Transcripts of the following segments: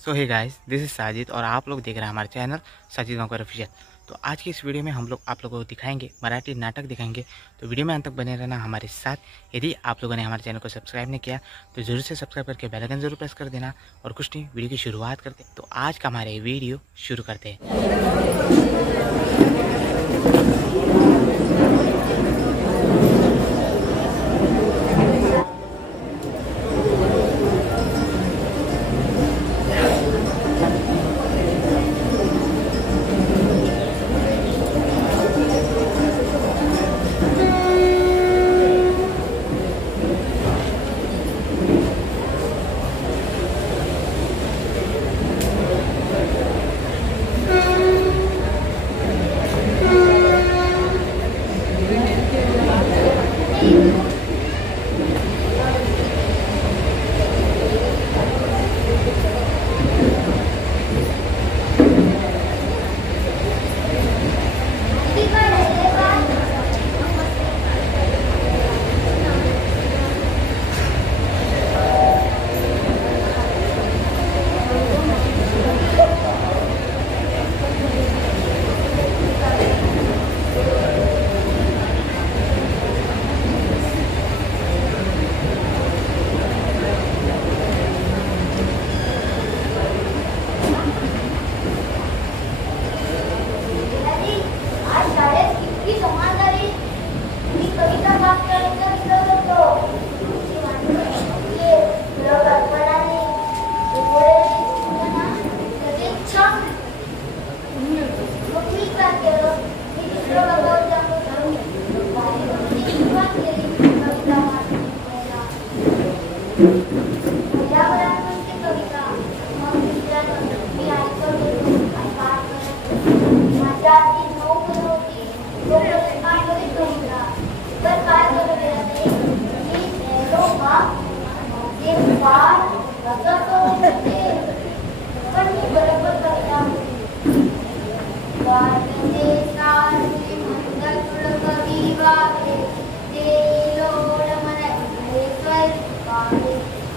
So hey guys, this is Sajid और आप लोग देख रहे हैं हमारे चैनल साजिद गांवकर ऑफिशियल। तो आज की इस वीडियो में हम लोग आप लोगों को दिखाएंगे मराठी नाटक दिखाएंगे। तो वीडियो में अंत तक बने रहना हमारे साथ। यदि आप लोगों ने हमारे चैनल को सब्सक्राइब नहीं किया तो जरूर से सब्सक्राइब करके बेल आइकन जरूर प्रेस कर देना। और कुछ नहीं, वीडियो की शुरुआत करते तो आज का हमारे वीडियो शुरू करते हैं।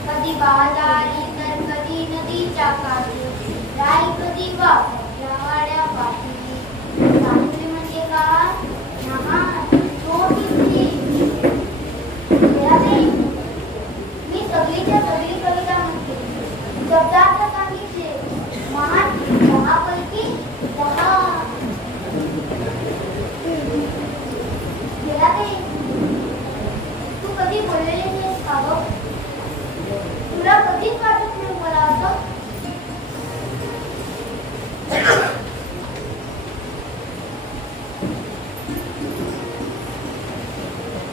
कधी बाजारी तर कधी नदीच्या काठी राई कधी वाड्या पाठी चांगली म्हणजे काय मी सगळीच्या सगळी कविता म्हणते शब्दार्थ सांगितले महान 10 पैकी 10 तू कधी बोललेले नाहीस का गं? तुला कधीच वाटत नाही मला असं?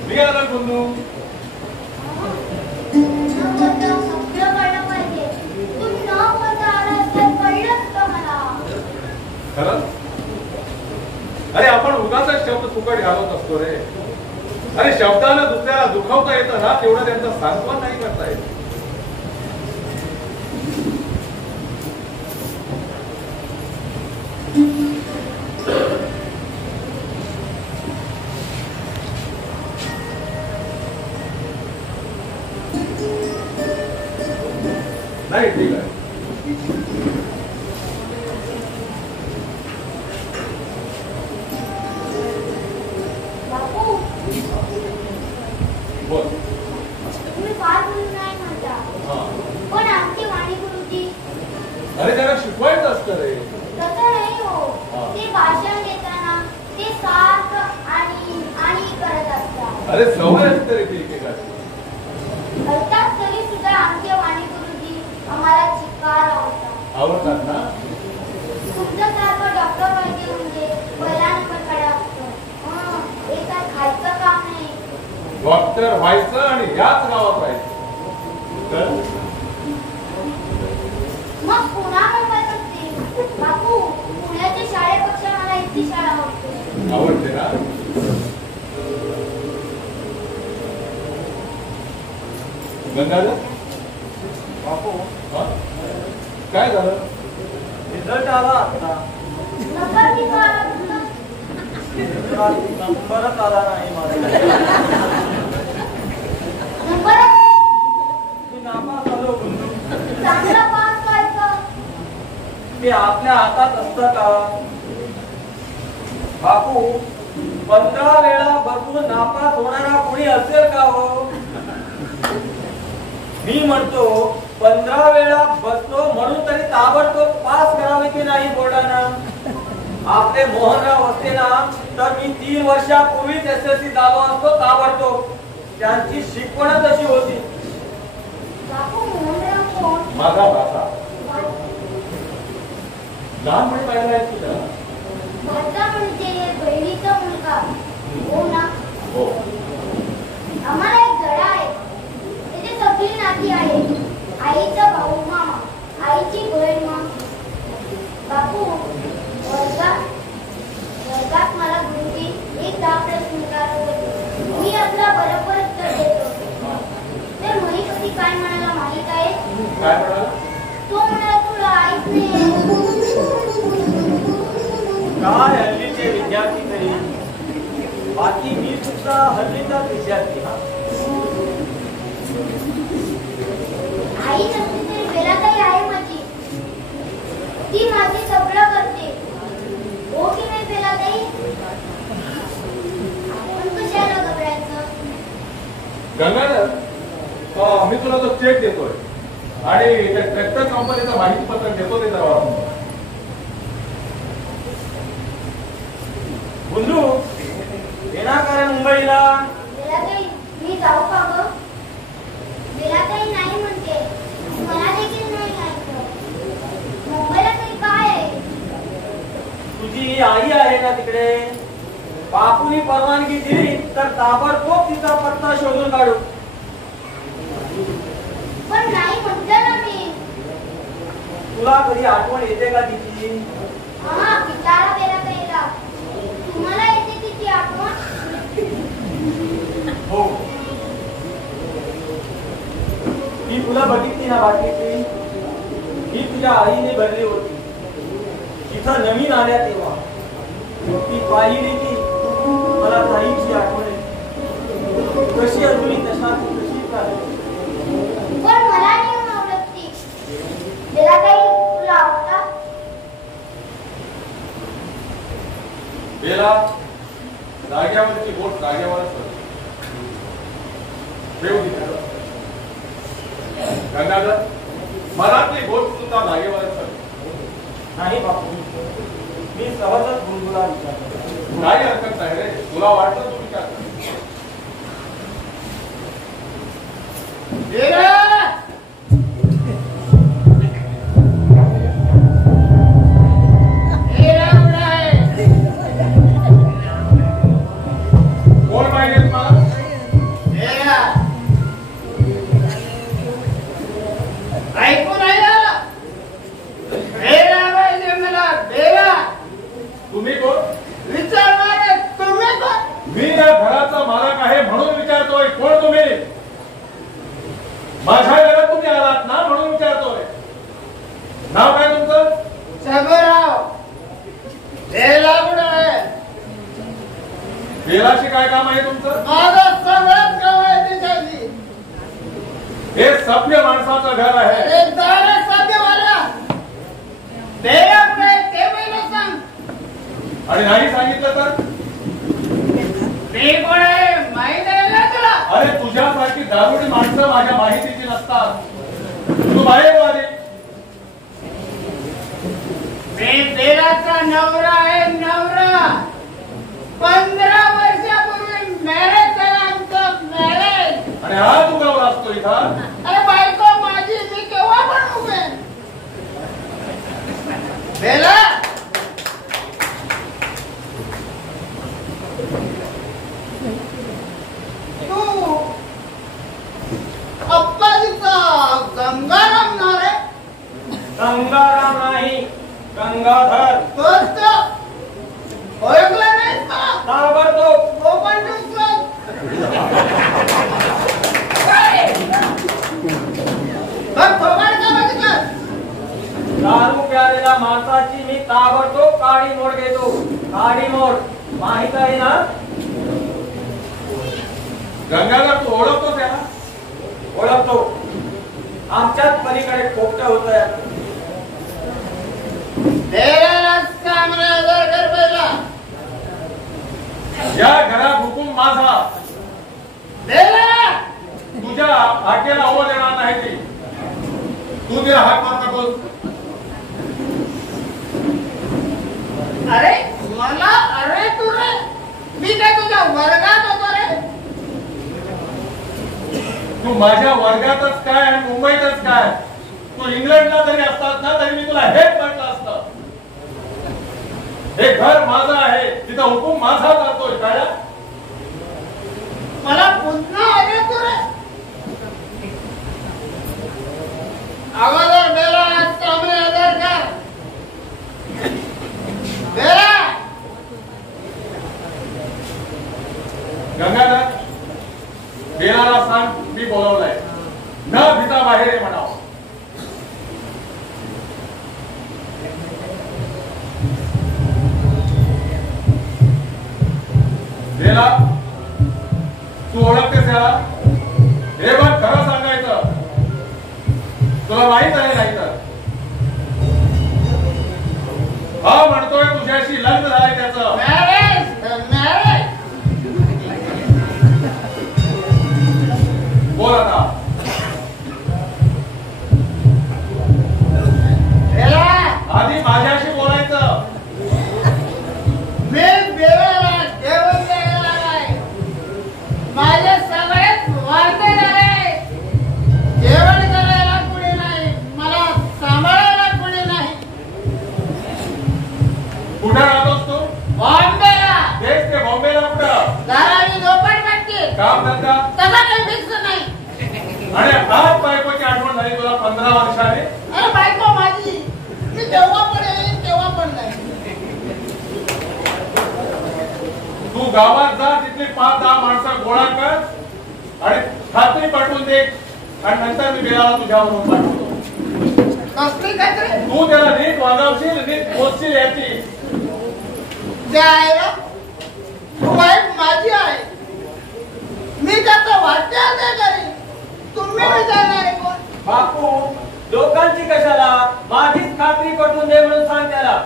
निघाला बंधू सगळं कळलं पाहिजे. तुम्ही न बोलता आलात तर कळलंच का मला? खरं? अरे आपण उगाच शब्द फुकट घालत असतो रे. अरे शब्दानं दुसऱ्याला दुखावता येतं ना, तेवढं त्यांचं सांत्वन नाही करता येत. नाही ठीक आहे. बापू बोल. तुम्ही फार बोलून नाही म्हणता. पण आमची वाणी गुरुजी अरे त्याला शिकवायचं असतं रे. तसं नाही हो. ते भाषण देताना ते सारखं आणि करत असतात. अरे सवय असते रे ती एकेकाची. करतात तरी सुद्धा आमचे वाणी गुरुजी आम्हाला चिकार आवडतात. आवडतात ना? तुमच्यासारखं डॉक्टर पाहिजे म्हणजे पहिला नंबर कडे असतो. हे काय खायचं काम नाही. डॉक्टर व्हायचं आणि याच गावात राहायचं. मग पुन्हा मुंबईत असते. बापू, पुण्याच्या शाळेपेक्षा मला इथली शाळा आवडते. आवडते ना? गंगाधर बापू काय झालं? रिझल्ट आला आता. नंबर किती आला तुझा? नंबरच आला नाही माझा. नंबर मी नापास झालो बंधू. चांगला पास व्हायचं. ते आपल्या हातात असतं का? बापू 15 वेळा बसून नापास होणारा कोणी असेल का हो? मी म्हणतो 15 वेळा बसलो म्हणून तरी ताबडतोब पास करावे की नाही बोर्डानं? आपले मोहनराव असते ना तर मी 3 वर्षापूर्वीच SSC झालो असतो ताबडतोब. त्यांची शिकवणच अशी होती. बापू मोहनराव कोण? माझा भाचा. लहानपणी पाहिला आहे तुझा? भाचा म्हणजे बहिणीचा मुलगा हो ना? हो. आम्हाला एक गडा आहे. त्याची सगळी नाती आहे. आईचा भाऊ मामा, आईची बहीण मामा. बापू वर्गात मला गुरुजी एक 10 प्रश्न विचारत होते. मी आपला बरोबर उत्तर देत होतो. तर महीपती काय म्हणाला माहित आहे? काय म्हणाला? तो म्हणाला तुला आईच नाही. काय हल्लीचे विद्यार्थी तरी. बाकी मी सुद्धा हल्लीचाच विद्यार्थी. आई नसली तरी बेलाताई आहे माझी. ती माझी सगळं करते. हो की नाही बेलाताई? आपण कशाला घबरायचं? गंगाधर, मी तुला तो चेक देतोय आणि त्या ट्रॅक्टर कंपनीचं माहिती पत्रक देतो ते जरा. बुंदू येणार का रे मुंबईला? बेलाताई मी जाऊ का ग? बेलाताई नाही म्हणते. मला देखील नाही जायचं. मुंबईला तरी काय आहे? तुझी आई आहे ना तिकडे. बापूनी परवानगी दिली तर ताबडतोब तिचा पत्ता शोधून काढू. पण नाही म्हटलं ना मी. तुला कधी आठवण येते का तिची? हा विचारा बेलाताईला. तुम्हाला येते तिची आठवण? हो. मी तुला बघितली ना बाटलीतली. मी तुझ्या आईने भरली होती. तिथं नवीन आल्या तेव्हा ती पाहिली की मला ताईची आठवण येते. कशी अजूनही तशा तशीच आहे. पण मला नाही आवडत ती. बेलाताई तुला आवडता? बेला, जाग्यावरची बोट जाग्यावरच ठेव तिथे. गंगाधर, मनातली बोट सुद्धा जागेवरच नाही बापू, मी सहजच गुंगुला विचारतो. काही हरकत नाही रे. तुला वाटतं तू विचार कर. कोण पाहिजे तुम्हाला? ऐकून आहे ना? बेला पाहिजे मला. बेला. तुम्ही कोण? विचार मारे. तुम्ही कोण? मी या घराचा मालक आहे म्हणून विचारतोय. कोण तुम्ही? माझ्या घरात तुम्ही आलात ना म्हणून विचारतोय. नाव काय तुमचं? सगराव. बेला कुठं आहे? बेलाशी काय काम आहे तुमचं? माझं सगळंच काम आहे तिच्याशी. हे सभ्य माणसाचं घर आहे. एक दारा साध्यवाला. बेला कुठं आहे ते मला सांग. आणि नाही सांगितलं तर? मी कोण आहे माहित आहे ना तुला? अरे तुझ्यासारखी दारुडी माणसं माझ्या माहितीची नसतात. तू बाहेर आली. मी बेलाचा नवरा आहे. नवरा. 15 वर्षापूर्वी मॅरेज झालं आमचं. मॅरेज. आणि हा तू गाव असतो इथं. अरे बायको माझी. मी केव्हा पण उभे. बेला. तू अप्पाजीचा गंगाराम ना रे? गंगाराम नाही, गंगाधर. तोच तो. ओळखला नाहीस का? ताबडतोब तो पण तुमचं. बघ थोबाड का बघितलं? दारू प्यालेल्या माणसाची मी ताबडतोब काळी मोड घेतो. काळी मोड माहित आहे ना? गंगाधर, तू ओळखतो त्याला? ओळखतो. आमच्याच पलीकडे खोपट होत. हाकेला हो देणार नाही ती. तू तिला हाक मार नकोस. अरे मला अरे तू रे मी काय तुझ्या वर्गात होतो रे. तू माझ्या वर्गातच काय आणि मुंबईतच काय, तू इंग्लंडला जरी असतात ना तरी मी तुला हेच म्हटलं असतं. हे घर माझं आहे, तिथं हुकूम माझा करतोय काय. मला पुन्हा अरे तू रे. अगोदर बेला सामने हजर कर. बेला गंगाधर, बेलाला सांग मी बोलवलंय, न भिता बाहेर ये म्हणावं. बेला, तू ओळखतेस याला? हे बघ, खरं सांगायचं तुला माहित आहे नाही तर. हा म्हणतोय तुझ्याशी लग्न झालंय त्याचं. मॅरेज बोल आता. बेला आधी माझ्याशी बोलायचं. मी बेलाला जेवण द्यायला नाही. माझे सगळेच वारते झाले. जेवण करायला कुणी नाही, मला सांभाळायला कुणी नाही. कुठं राहतोस तू? बॉम्बेला तेच ते, बॉम्बेला कुठं? दारावी झोपडपट्टी. काम धंदा तसा काही फिक्स नाही. आणि आज बायकोची आठवण झाली तुला 15 वर्षाने? अरे बायको माझी, मी जेव्हा पण येईन तेव्हा पण नाही. तू गावात जा, तिथली 5-10 माणसं गोळा कर आणि खात्री पाठवून दे आणि नंतर मी बेलाला तुझ्यावरून पाठवतो. कसली काहीतरी तू त्याला नीट वागवशील, नीट पोचशील याची. जे आहे ना, वाईफ माझी आहे. मी त्याचं वाट्या ते करीन. तुम्ही विचारणारे कोण? बापू, लोकांची कशाला, माझीच खात्री पटवून दे म्हणून सांग त्याला.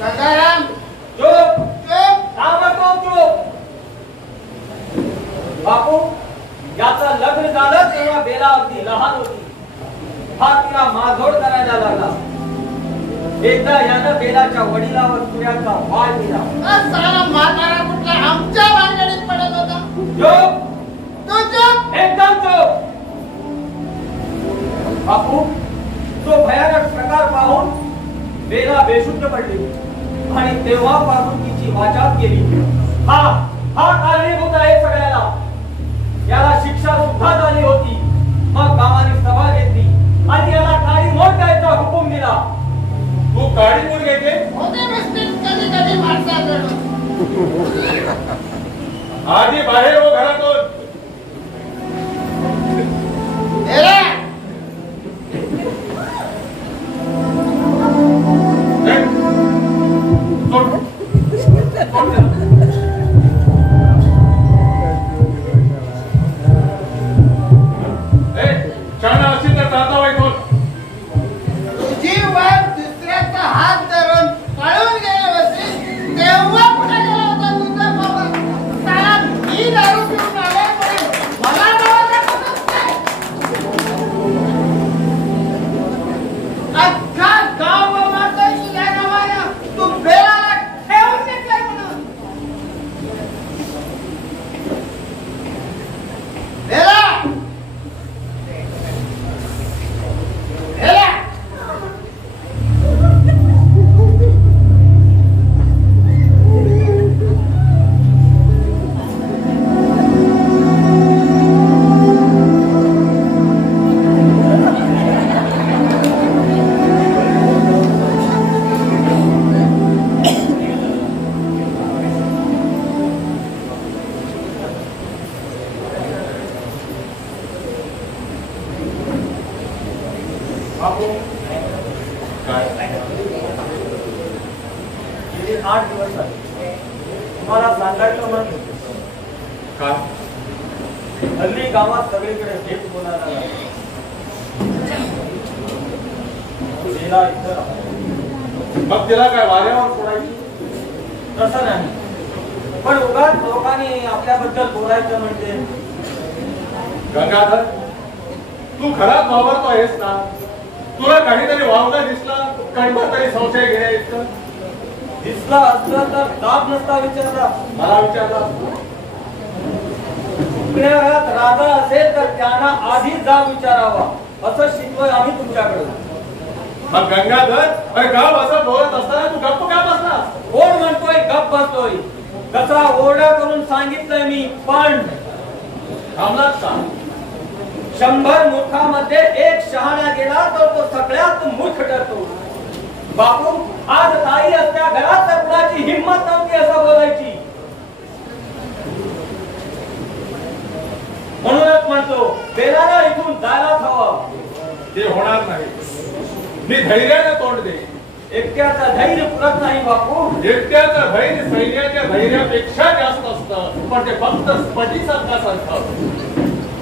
गंगाराम चुप चुप. ताबडतोब चुप. बापू, याचं लग्न झालं तेव्हा बेला अगदी लहान होती. हा तिला मारझोड करायला लागला. एकदा यानं बेलाच्या वडिलावर सूर्याचा वाळ दिला. सारा म्हातारा कुठला आमच्या भानगडीत पडत होता. चुप, तू चुप. एकदम चुप. बापू, तो भयानक प्रकार पाहून बेला बेशुद्ध पडली आणि तेव्हापासून तिची वाचा केली. हा कारणीभूत आहे सगळ्याला. याला शिक्षा सुद्धा झाली होती. मग गावाने सभा घेतली आणि याला काळी मोड द्यायचा हुकूम दिला. तू काळी मूठ घेते? होते मिस्टेक कधी कधी माणसाकडून. आधी बाहेर हो घरातून. बेला सोड. सोड त्याला. शाळा असेल तर जाता वाईट होत. तुझी वाईफ दुसऱ्याचा हात धरून पळून गेली होती तेव्हा कुठे गेला होता तुझा बाबा? साला मी दारू पिऊन आले पण मला नाव दाखवतच नाही. अख्खा गाव मारतोय तुझ्या नावानं. तू बेलाला ठेवून घेतलंय म्हणून. बेला बेला बापू, काय? गेली 8 दिवस झाले. तुम्हाला सांगायचं म्हणत होतो. काय? हल्ली गावात सगळीकडे हेच बोलायला लागले. बेला इथं राहते. मग तिला काय वाऱ्यावर सोडायची? तसं नाही, पण उगाच लोकांनी आपल्याबद्दल बोलायचं म्हणजे गंगाधर, तू घरात वावरतो आहेस ना? तुला काहीतरी वावगा दिसला, कणभर तरी संशय घेण्या इतकं दिसला असलं तर दाब नसता विचारला. मला विचारला. घरात राजा असेल तर त्यांना आधी जाब विचारावा असं शिकलोय आम्ही तुमच्याकडे. मग गंगाधर, अरे गाव असं बोलत असताना तू गप्प का बसलास? कोण म्हणतोय गप्प बसतोय? कसा ओरडा करून सांगितलंय मी, पण थांबलास का? 100 मूर्खामध्ये एक शहाणा गेला तर तो सगळ्यात मूर्ख ठरतो. बापू, आज ताई असल्या घरात तर कुणाची हिंमत नव्हती असं बोलायची. म्हणूनच म्हणतो बेलाला इथून जायलाच हवं. ते होणार नाही. मी धैर्याने तोंड दे. एकट्याचा धैर्य पुरत नाही बापू. एकट्याचं धैर्य सैन्याच्या धैर्यापेक्षा जास्त असतं, पण ते फक्त स्फटिकासारखं.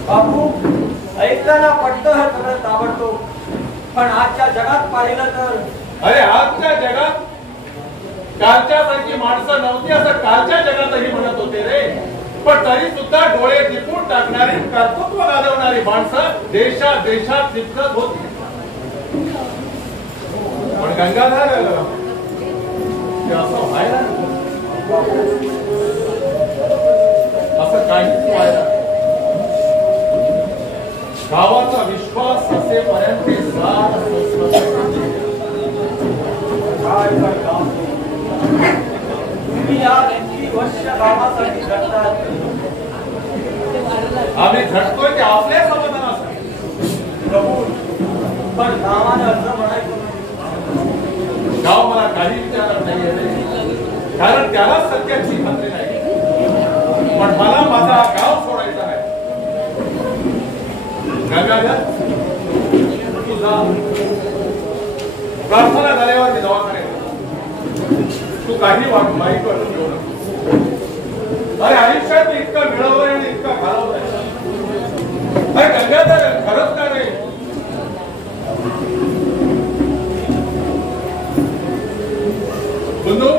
बापू, ऐकताना पटतं हे सगळं ताबडतोब, पण आजच्या जगात पाहिलं तर. अरे आजच्या जगात कालच्या सारखी माणसं नव्हती असं कालच्या जगातही म्हणत होते रे. पण तरी सुद्धा डोळे दिपून टाकणारी, कर्तृत्व गाजवणारी माणसं देशात दिसत होती. पण गंगाधर, असं व्हायला असं काहीच व्हायला. गावाचा विश्वास असेपर्यंत तुम्ही या 20 वर्ष गावासाठी झटतात. आम्ही झटतोय ते आपल्या समाधानासाठी. पण गावाने असं म्हणायचं गाव मला काही विचारत नाहीये रे, कारण त्याला सत्याची खात्री नाही. पण मला माझा गाव सोडायचा आहे. गंगाधर, तू जा. प्रार्थना झाल्यावर मी दवाखान्यात. तू काही वाईट वाटून घेऊ नको. अरे आयुष्यात मी इतकं मिळवलंय आणि इतकं घालवलंय. अरे गंगाधर, खरंच का नाही? बंधू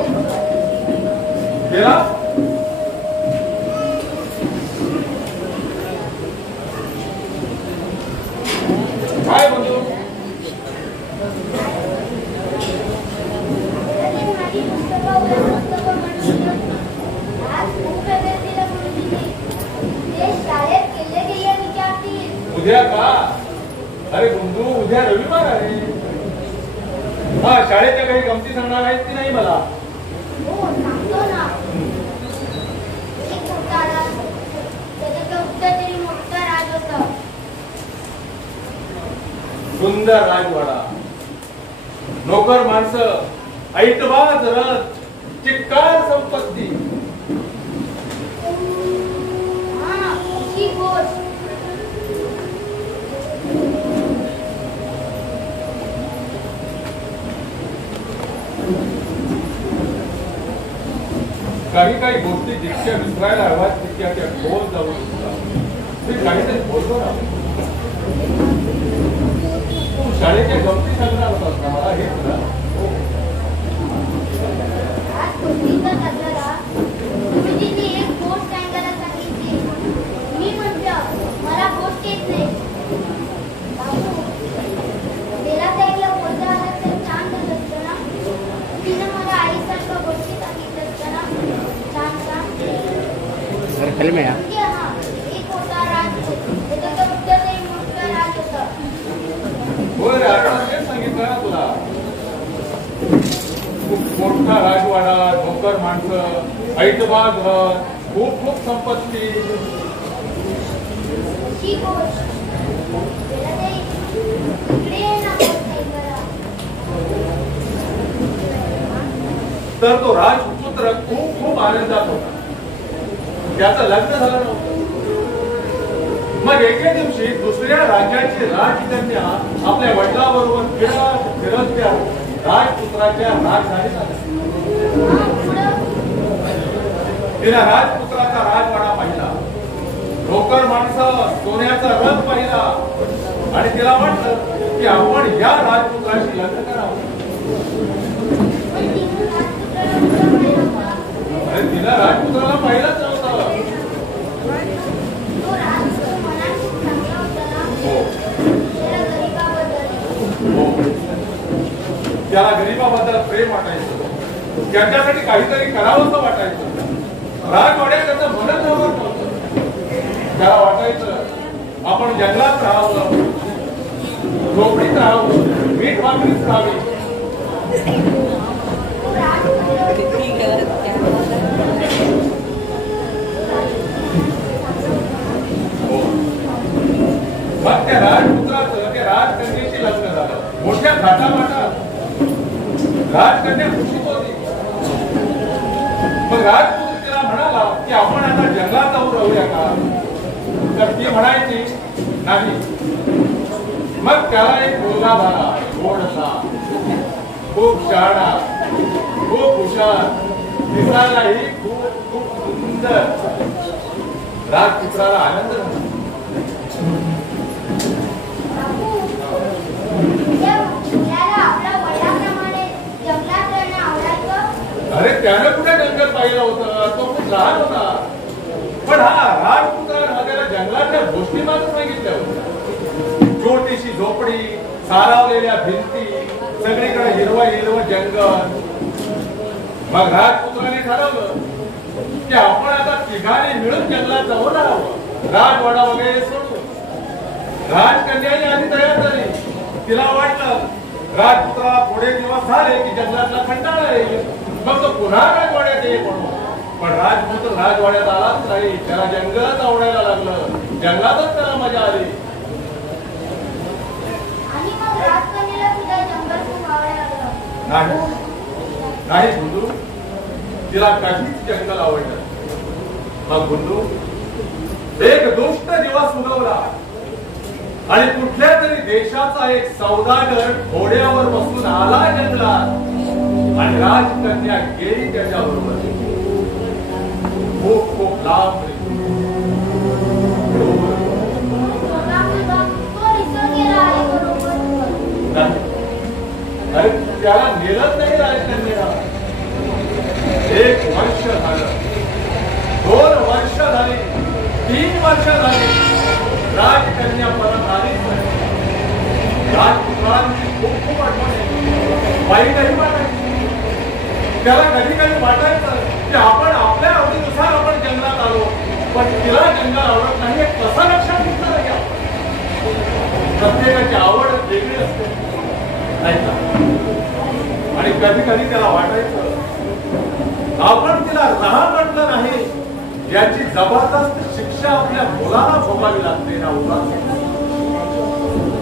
गेला. काय बंधू? उद्या का? अरे बंधू, उद्या रविवार आहे. हा, शाळेच्या काही गमती सांगणार आहेत की नाही मला? हो, सांगतो ना. एक मोठा राज, त्याचा कुठेतरी मोठा राज होता. सुंदर राजवाडा, नोकर माणसं, ऐटबाज रथ, चिक्कार संपत्ती. हा, अशी गोष्ट. काही गोष्टी जितक्या विसरायला हव्यात तितक्या त्या खोल जाऊ शकतात. ते काहीतरी बोलतो ना. तू शाळेच्या गमती सांगणार होतास ना मला, हे तुला? आज गोष्टीचा कचरा गुरुजींनी एक गोष्ट सांगायला सांगितली. मी म्हटलं मला गोष्ट येत नाही. बाबू, बेला ताईला बोलता आला तर छान झालं असतं ना. तिनं मला आईसारखं गोष्टी सांगितलं असतं ना. छान छान. फिल्म है म्हणजे हा, एक होता राज, त्याचा कुठेतरी मोठा राज होता. होय रे, आता तेच सांगितलं ना तुला. खूप मोठा राजवाडा, नोकर माणसं, ऐटबाज रथ, खूप खूप संपत्ती. अशी गोष्ट. बेला ताई, इकडे ये ना गोष्ट ऐकायला. तर तो राजपुत्र खूप खूप आनंदात होता. त्याचं लग्न झालं नव्हतं. मग एके दिवशी दुसऱ्या राज्याची राजकन्या आपल्या वडिलांबरोबर फिरत त्या राजपुत्राच्या राजधानीत आल्या. हा, पुढं. तिला राजपुत्राचा राजवाडा पाहिला, नोकर माणसं, सोन्याचा रथ पाहिला आणि तिला वाटलं की आपण या राजपुत्राशी लग्न करावं. पण तिनं राजपुत्राला कुठं पाहिलं होतं? अरे तिला राजपुत्राला पाहिलंच नव्हतं. तो राज मनात खूप ज्याला गरिबाबद्दल प्रेम वाटायचं, त्यांच्यासाठी काहीतरी करावंसं वाटायचं, राजवाड्याचं मनच जमत नव्हतं. त्याला वाटायचं आपण जंगलात राहावं, झोपडीत राहावं, मीठ भाकरीच राहावी. मग त्या राजपुत्राचं त्या राजकन्येशी लग्न झालं. मोठ्या थाटामाटात राजकन्या खुशीत होती. मग राजपुत्र तिला म्हणाला की आपण आता जंगलात जाऊन राहूया का? तर ती म्हणायची नाही. मग त्याला एक मुलगा झाला, गोडसा, खूप शहाणा, खूप हुशार, दिसायलाही खूप खूप सुंदर. राजपुत्राला आनंद झाला. अरे त्यानं कुठे जंगल पाहिलं होतं? तो खूप लहान होता. पण हा राजपुत्र त्याला जंगलातल्या गोष्टी मात्र सांगितल्या होत्या. छोटीशी झोपडी, सारावलेल्या भिंती, सगळीकडे हिरवं हिरवं जंगल. मग राजपुत्राने ठरवलं की आपण आता तिघांनी मिळून जंगलात जाऊन राहावं, राजवाडा वगैरे सोडून. राजकन्याही आधी तयार झाली. तिला वाटलं राजपुत्राला पुढे दिवस झाले की जंगलातला कंटाळा येईल, मग तो पुन्हा राजवाड्यात येईल म्हणून. पण राजपुत्र राजवाड्यात आलाच नाही. त्याला जंगलात आवडायला लागलं. जंगलातच त्याला मजा आली. नाही बुंदू, तिला काहीच जंगल आवडलं. मग बुंदू एक दुष्ट दिवस उगवला आणि कुठल्या तरी देशाचा एक सौदागर घोड्यावर बसून आला जंगलात आणि राजकन्या गेली त्याच्याबरोबर. खूप खूप लांब. अरे त्याला नेलंच नाही राजकन्याला. 1 वर्ष झालं, 2 वर्ष झाली, 3 वर्ष झाली, राजकन्या परत आलीच नाही. राजपुत्रांची खूप खूप आठवण येते. वाईटही वाटायची. त्याला कधी कधी वाटायचं की आपण आपल्या आवडीनुसार आपण जंगलात आलो, पण तिला जंगल आवडत नाही. कसं लक्षात घेतलं की आपण प्रत्येकाची आवड वेगळी असते नाही का? आणि कधी कधी त्याला वाटायचं आपण तिला राहा म्हटलं नाही, याची जबरदस्त शिक्षा आपल्या मुलाला भोगावी लागते ना.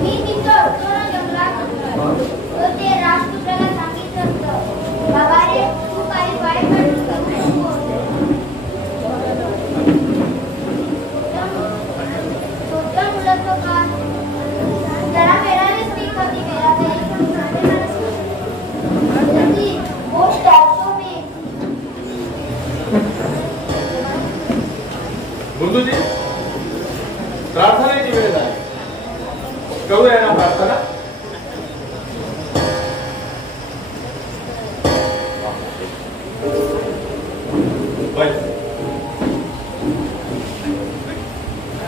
मी तिथं होतो ना जंगलात, तर ते राजपुत्राला सांगितलं होतं, बाबा रे तू काही वाईट करू नको. छोट्या मुलाचं का जरा वेळानेच मी कधी वेळा गोष्ट ऐकतो मी. बुंदूजी, प्रार्थनेची वेळ आहे. करूया ना प्रार्थना.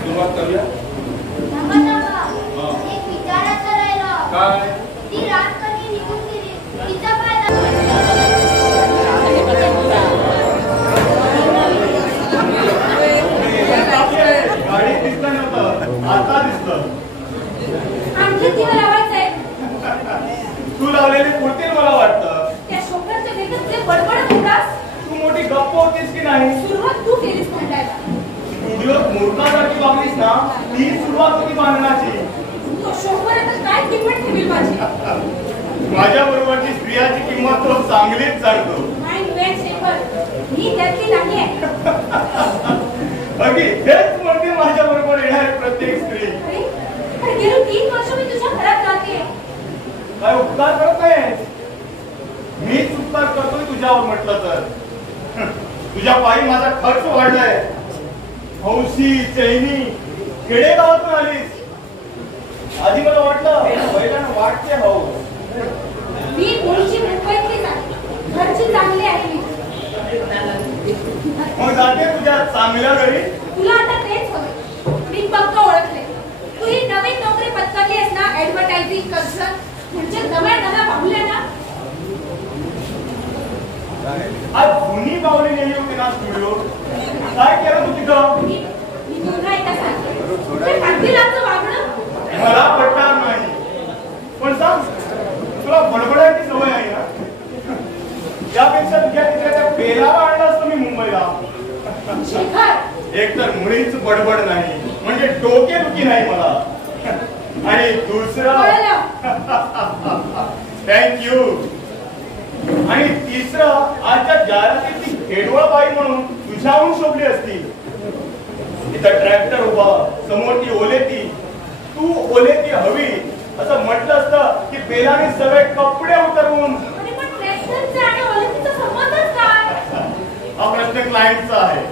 सुरुवात करूया. एक विचारायचं राहिलं. काय? ती राजकन्या निघून गेली, तिचा फायदा. गाडी दिसलं नव्हतं, आता दिसलं. आणखी ती मला वाटतंय तू लावलेली पुरतील मला वाटतं. त्या शोकरच्या देखत जे बडबडत होतास, तू मोठी गप्प होतीस की नाही? सुरुवात तू केलीस म्हणतायला. स्टुडिओत मूर्खासारखी वागलीस ना, ती सुरुवात होती भांडणाची. तो शोकर आता काय किंमत ठेवील माझी? माझ्या बरोबरची स्त्रियाची किंमत तो चांगलीच जाणतो. माइंड वेट शेखर, मी त्यातली नाही आहे. अगदी हेच म्हणते माझ्या बरोबर येणारी प्रत्येक स्त्री. अरे गेली 3 वर्ष मी तुझ्या घरात राहते. काय उपकार करत नाहीस? मीच उपकार करतोय तुझ्यावर म्हटलं तर. तुझ्या पायी माझा खर्च वाढलाय. हौशी चैनी खेडेगावातून आलीस. आधी मला वाटलं बैलांना वाटते हौस. मी मुळची मुंबईतलीच आहे, घरची चांगली आहे मी. मग जाते तुझ्या चांगल्या घरी. तुला आता तेच हवं. मी पक्क ओळखले. तू ही नवीन नोकरी पत्करली आहेस ना, ऍडव्हर्टायझिंग कन्सर्न. म्हणजे नव्या नव्या बाहुल्या ना नेली होती ना स्टुडिओ, काय केलं तू तिथं? मी पुन्हा एकदा सांगते. ते कांतीलालचं वागणं मला पटणार नाही, पण सांग, तुला बडबडायची सवय आहे ना? त्यापेक्षा तुझ्या तिथे त्या पेलाला आणलं असतं मी मुंबईला. शेखर, एक तर मुळीच बडबड नाही, म्हणजे डोकेदुखी नाही मला, आणि दुसरं थँक्यू, आणि तिसरं आजच्या जाहिरातीत ती खेडवळ बाई म्हणून तुझ्याहून शोभली असती. तिथं ट्रॅक्टर उभा, समोर ती ओलेती, तू ओलेती हवी असं म्हटलं असतं की बेलाने सगळे कपडे उतरवून. आणि पण ट्रॅक्टरचा आणि ओलिंपिकचा संबंधच काय? हा प्रश्न क्लायंटचा आहे.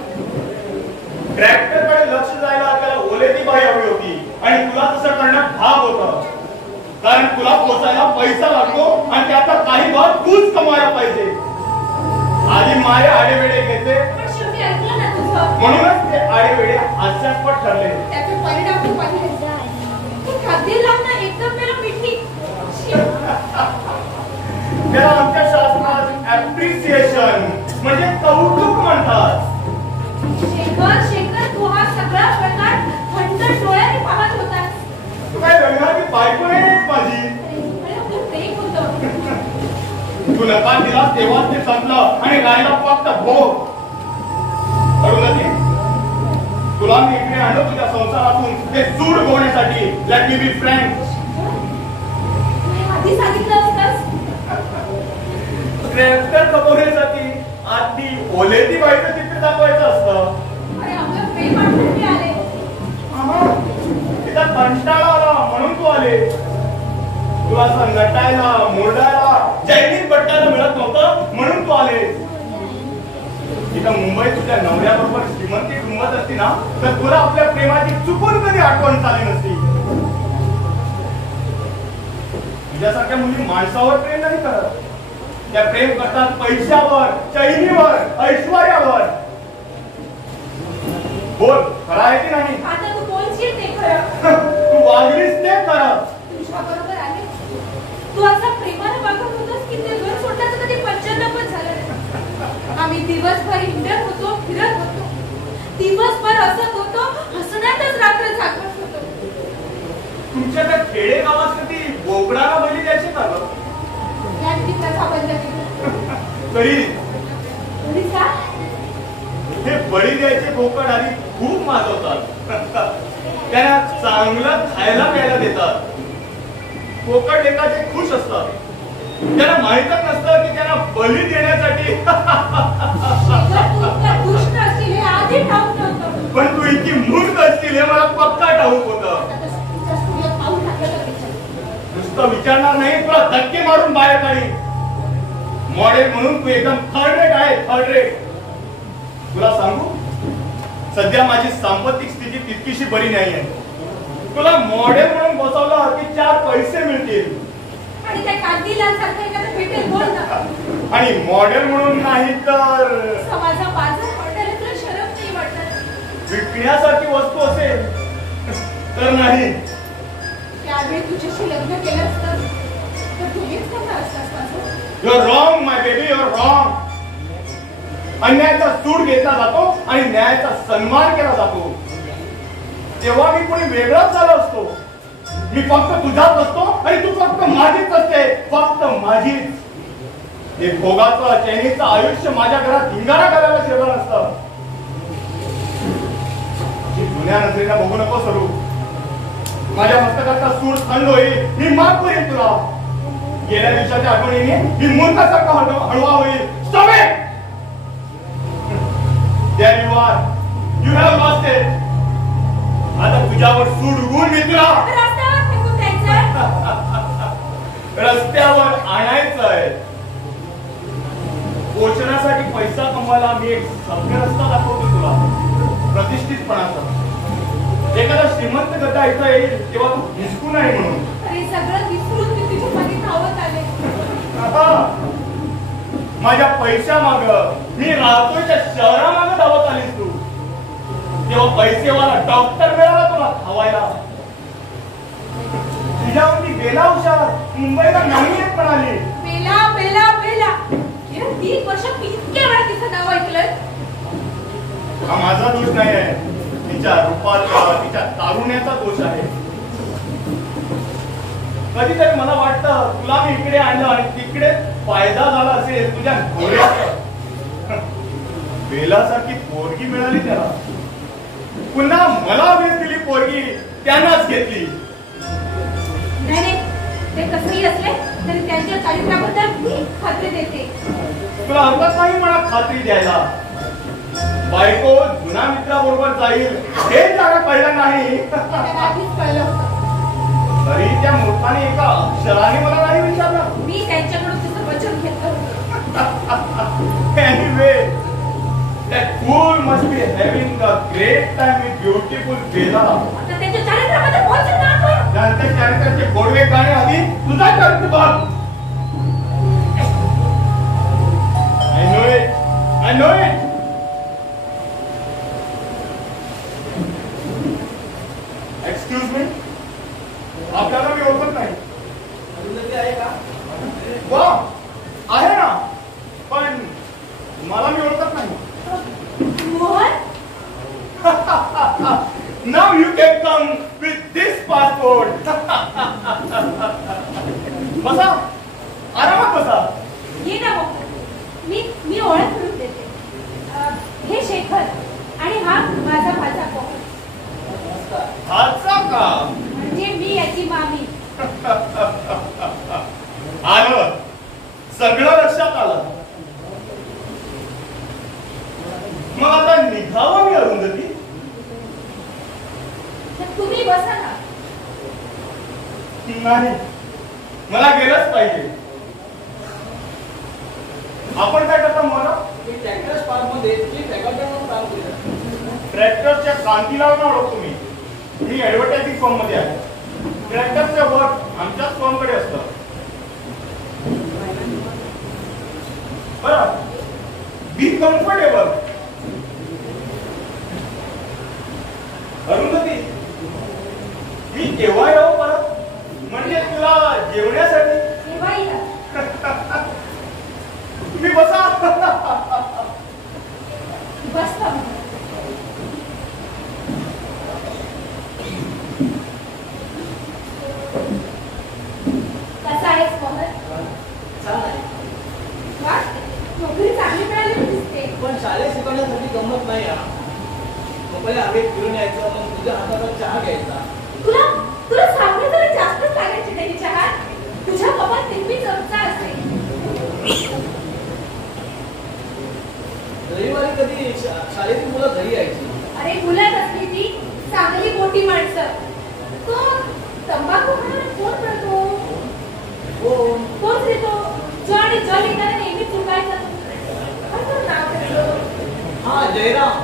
ट्रॅक्टरकडे लक्ष जायला त्याला ओलेती बाई हवी होती, आणि तुला तसं करण्यात भाग होतं, कारण तुला पोचायला पैसा लागतो, आणि त्याचा काही भाग तूच कमायला पाहिजे. आधी माये आडेवेडे घेते, पण शेवटी ऐकलं ना तुझं. म्हणूनच ते आडेवेडे हास्यास्पद ठरले. त्याचे परिणाम तू पाहिले. ते खाद्यलालना एकदम मेला पिठी. त्याला आमच्या शासनात ऍप्रिसिएशन म्हणजे कौतुक म्हणतात. शेखर, तू हा सगळा प्रकार थंड डोळ्याने पाहत होतास. तू काय रंगाची बायको नाहीस माझी. अरे तू प्रेम होतं. तू नकार दिला तेव्हाच ते संपलं, आणि राहिला फक्त भोग. अरुंधती, तुला मी इकडे आणलो तुझ्या संसारातून ते सूड गोवण्यासाठी. Let me be frank. आधी सांगितलं असतंस. ट्रॅक्टर खबरण्यासाठी आधी ओलेती बाईचं चित्र दाखवायचं असतं. अरे आपलं प्रेम आठवणी आले. तिचा कंटाळा आला म्हणून तू आले. तुला असं नटायला, मोरडायला, जैनिक बट्टायला मिळत नव्हतं म्हणून तू आले. तिथं मुंबईत तुझ्या नवऱ्याबरोबर श्रीमंती घुमत असती ना, तर तुला आपल्या प्रेमाची चुकून कधी आठवण झाली नसती. तुझ्यासारख्या मुली माणसावर प्रेम नाही करत, त्या प्रेम करतात पैशावर, चैनीवर, ऐश्वर्यावर. बोल, खरं आहे की नाही? आता तू बोलशील ते खरं. तू वागलीस ते खरं. तुझ्या बरोबर आहे. तू असा प्रेमाने वागत होतास की ते घर सोडण्याचं कधी पंचनामा पण झालं नाही. आम्ही दिवसभर हिंडत होतो, फिरत होतो, दिवसभर हसत होतो, हसण्यातच रात्र जागत होतो. तुमच्या त्या खेडे गावात कधी बोकडाला बळी द्यायचे का ग? या प्रथा बंद केली. तरी पोलीस का? हे बळी द्यायचे बोकड आधी खूप माजवतात. त्यांना चांगलं खायला प्यायला देतात. बोकड लेखाचे खुश असतात. त्यांना माहीतच नसतं की त्यांना बळी देण्यासाठी. शेखर, तू इतका दुष्ट असशील हे आधी ठाऊक नव्हतं. पण तू इतकी मूर्ख असतील हे मला पक्का ठाऊक होतं. आता तुझ्या स्टुडिओत पाहून टाकलं का विचार? नुसतं विचारणार नाही, तुला धक्के मारून बाहेर काढी. मॉडेल म्हणून तू एकदम थर्ड रेट आहे, थर्ड रेट. तुला सांगू, सध्या माझी सांपत्तिक स्थिती तितकीशी बरी नाही आहे. तुला मॉडेल म्हणून बसवलं की 4 पैसे मिळतील, आणि त्या कांतीलालसारखं एखादं भेटेल बोल ना. आणि मॉडेल म्हणून नाही तर समाजा बाजार पडल्याला तुला शरम नाही वाटत. विकण्यासारखी वस्तू असेल तर नाही. त्यावेळी तुझ्याशी लग्न केलं असतं तर तू हेच करणार असतास माझं. You are wrong my baby, you are wrong. अन्यायाचा सूड घेतला जातो आणि न्यायाचा सन्मान केला जातो. तेव्हा मी कोणी वेगळाच झालो असतो. मी फक्त तुझाच असतो आणि तू फक्त माझीच असते, फक्त माझीच. हे भोगाचं चैनीचं आयुष्य माझ्या घरात धिंगाणा करायला शिरलं नसतं. जुन्या नजरेला बघू नको सरू. माझ्या मस्तकाचा सूर थंड होईल, मी माफ करेन तुला. गेल्या दिवसाच्या आठवणीने मी मूर्खासारखा हळवा होईल. Stop it! There you are. You have lost it. आता तुझ्यावर सूड उगवून मी तुला रस्त्यावर फेकून द्यायचं. रस्त्यावर आणायचं आहे. पोचण्यासाठी पैसा कमवायला मी एक सभ्य रस्ता दाखवतो तुला, प्रतिष्ठितपणाचा. एखादा श्रीमंत गदा इथं येईल तेव्हा तू हिसकू नाही म्हणून. अरे सगळं विसरून मी तुझ्या मध्ये धावत आले. माझ्या पैशा माग, मी राहतोय त्या शहरामागे धावत आलीस तू. तेव्हा पैसेवाला डॉक्टर मिळाला तुला धावायला. तुझ्यावरती गेला हुशार, मुंबईला नाही येत म्हणाली. बेला बेला बेला गेल्या 3 वर्षात मी इतक्या वेळा तिचं नाव ऐकलंय. हा माझा दोष नाही आहे, तिच्या रूपाचा, तिच्या तारुण्याचा दोष आहे. कधीतरी मला वाटतं तुला मी इकडे आणलं आणि तिकडे फायदा झाला असेल तुझ्या घोड्याचा. बेलासारखी पोरगी मिळाली त्याला, पुन्हा मला वेळ दिली पोरगी त्यांनाच घेतली. नाही, ते कसंही असले तरी त्यांच्या चारित्र्याबद्दल मी खात्री देते. तुला हरकत नाही मला खात्री द्यायला. बायको जुना मित्राबरोबर जाईल हे त्याला कळलं नाही. त्याला आधीच कळलं होतं. तरी त्या मूर्खाने एका अक्षराने मला नाही विचारलं. मी त्यांच्याकडून तुझं वचन घेतलं होतं. Anyway, that fool must be having a great time with beautiful Bella. आता त्यांच्या चारित्र्याबद्दल बोलशील ना आपण? त्यांच्या चारित्र्याचे गोडवे गाणे आधी तुझा चरित्र बघ. I know it. I know it. Excuse me. आपल्याला मी ओळखत नाही. अरुंधती आहे का? वा, आहे ना, पण मला मी ओळखत नाही. Mohan, Now you can come with this passport. बसा, आरामात बसा. ये ना मोहन. मी ओळख करून देते. हे शेखर आणि हा माझा मोहन. हाचा का? म्हणजे मी याची मामी. आलं, सगळं लक्षात आलं. मग आता निघावं मी अरुंधती. तर तुम्ही बसा ना. नाही, मला गेलंच पाहिजे. आपण काय करता मला? मी ट्रॅक्टर पार्कमध्ये चीफ अकाउंटंट म्हणून काम केलं. ट्रॅक्टरच्या कांतीला ओळखतो मी. मी ऍडव्हर्टायझिंग फर्म मध्ये आहे. ट्रॅक्टरचं वर्क आमच्याच फर्म कडे असतं. बरं, बी कम्फर्टेबल. अरुंधती, मी केव्हा येऊ परत? म्हणजे तुला जेवण्यासाठी? केव्हा या. तुम्ही बसा. बसता. कसा आहेस मोहन? छान आहे. वा, नोकरी चांगली मिळाली दिसते. पण शाळेत शिकवण्यासाठी गंमत नाही हा. मोकळे आम्ही फिरून यायचं, मग तुझ्या हाताचा चहा घ्यायचा. तुला साखर जरा जास्तच लागायची त्याची चहा. तुझ्या कपात नेहमी चमचा असे. रविवारी कधी शाळेतील मुलं घरी यायची. अरे मुलं नसली ती चांगली मोठी माणसं. तो तंबाखू खाण्याला कोण करतो? कोण देतो? जो आणि जो लिहिताना नेहमी चुकायचं. काय तो नाव त्याचं? हा, जयराम.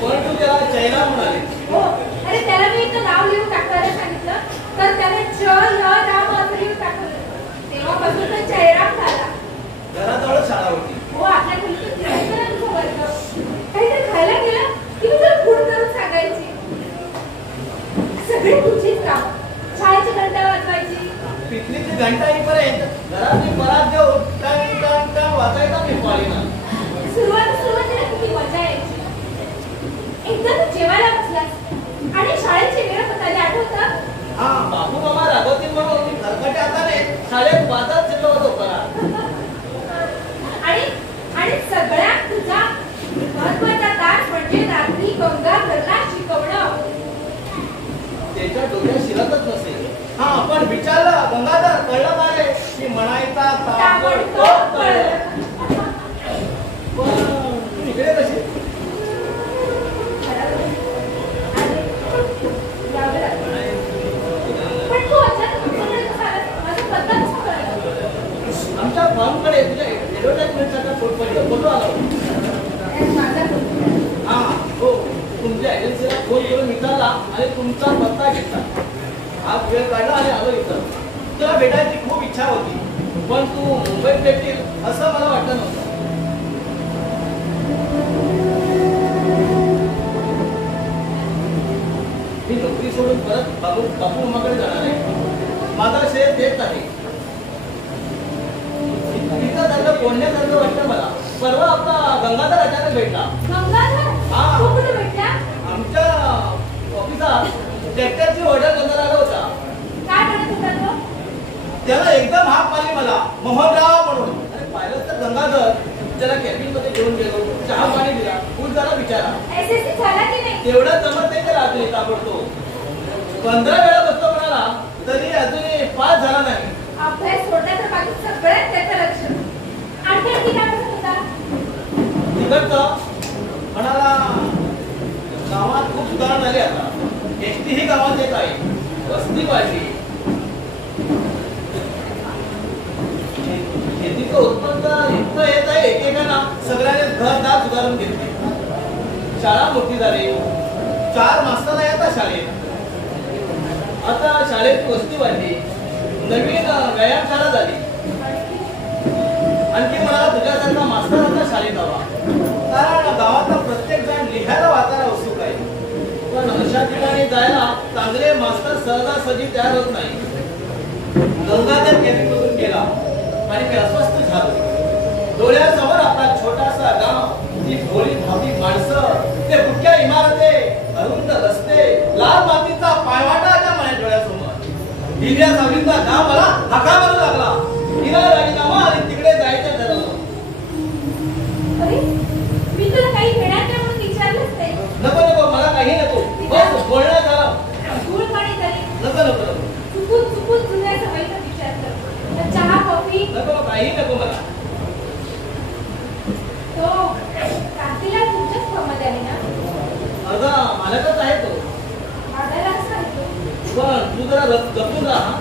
पण तू त्याला जयराम म्हणाले. हो, अरे त्याला मी इथं नाव लिहून टाकायला सांगितलं तर त्याने ज ल राम असं लिहून टाकलं. तेव्हापासून तो जयराम झाला. घराजवळ शाळा होती. हो, आपल्या मुलीचं फिरायचं ना तुझं वर्ग. काहीतरी खायला गेलं की मी तुला फोन करून सांगायची. सगळी तुझीच काम. शाळेची घंटा वाजवायची. पिकनिकची घंटा येईपर्यंत घरातली परात देऊन टन टन टन वाजायचा मी पाळीना. सुरुवातीला किती मजा यायची. एकदा तू जेवायला बसलास आणि शाळेची वेळ बदलली, आठवतं? हा, बापू मामा रागवतील म्हणून मी खरकटे हाताने शाळेत बाजार शिरलो होतो परा. आणि सगळ्यात तुझा महत्वाचा तास म्हणजे रात्री गंगाधरला शिकवणं. त्याच्या डोक्यात शिरतच नसेल. हा, पण विचारलं गंगाधर कळलं का रे? मी म्हणायचा ताबडतोब कळलं. पण इकडे कशी? पण तू अचानक आमच्याकडे कसा आलास? माझा पत्ता कसा कळला? आमच्या फॉर्मकडे तुझ्या ऍडव्हर्टाइजमेंटचा फोटो आला होता. माझा फोटो. हा, हो. तुमच्या एजन्सीला फोन करून विचारला आणि तुमचा पत्ता घेतला. आज वेळ काढला आणि आलो इथं. तुला भेटायची खूप इच्छा होती, पण तू मुंबईत भेटतील असं मला वाटलं नव्हतं. मी नोकरी सोडून परत बापू मामाकडे जाणार आहे. माझा शेअर देत आहे. तिथं तुझ्यासारखं बोलण्यासारखं वाटतं मला. परवा आपला गंगाधर अचानक भेटला. गंगाधर? हा. तो कुठे भेटला? आमच्या ऑफिसात ट्रॅक्टरची ऑर्डर करणार आला होता. काय म्हणत होता तो? त्याला एकदम हाक मारली मला, मोहनराव म्हणून. अरे पाहिलं तर गंगाधर त्याला कॅबिन मध्ये घेऊन गेलो, चहा पाणी दिला, फूड जरा विचारा. एसएससी झाला की नाही? तेवढं जमत नाही त्याला अजूनही ताबडतोब. 15 वेळा बसतो म्हणाला तरी अजूनही पास झाला नाही. अभ्यास सोडला तर बाकी सगळ्यात त्याचं लक्ष. आणखी काय म्हणत होता? तिकडचं म्हणाला गावात खूप सुधारणा झाली आता. एसटी ही गावात येत आहे, वस्ती वाढली, शेतीचं उत्पन्न इतकं येत आहे, एकेकांना सगळ्याने घरदार सुधारून घेतले. शाळा मोठी झाली, 4 मास्तर येतात शाळेत. आता शाळेत वस्ती वाढली, नवीन व्यायामशाळा झाली. आणखी मला तुझ्यासारखा मास्तर आता शाळेत हवा, कारण गावातला प्रत्येक जण लिहायला वाचायला उत्सुक आहे. पण अशा ठिकाणी जायला चांगले मास्तर सहजासहजी तयार होत नाही. गंगाधर कॅबिनमधून गेला आणि मी अस्वस्थ झालो. डोळ्यासमोर आपला छोटासा गाव, ती भोळी भावी माणसं, ते फुटक्या इमारती, अरुंद रस्ते, लाल मातीचा पायवाटा माझ्या डोळ्यासमोर. दिव्या सावलीचा गाव मला हाका मारू लागला. तिला राजीनामा आणि तिकडे जायचं ठरवलं. अरे मी तुला काही घेण्यात म्हणून विचारलंच नाही. नको नको, मला काही नको, बस बोलणं झालं. धूळ पाणी झाली. नको नको नको चुकून जुन्या सवयीचा विचार कर. चहा कॉफी नको, काही नको मला. तो काकीला तुमच्याच फॉर्ममध्ये आली ना? अगं मालकच आहे तो. आणायला असं आहे तो. पण तू जरा जपून राहा.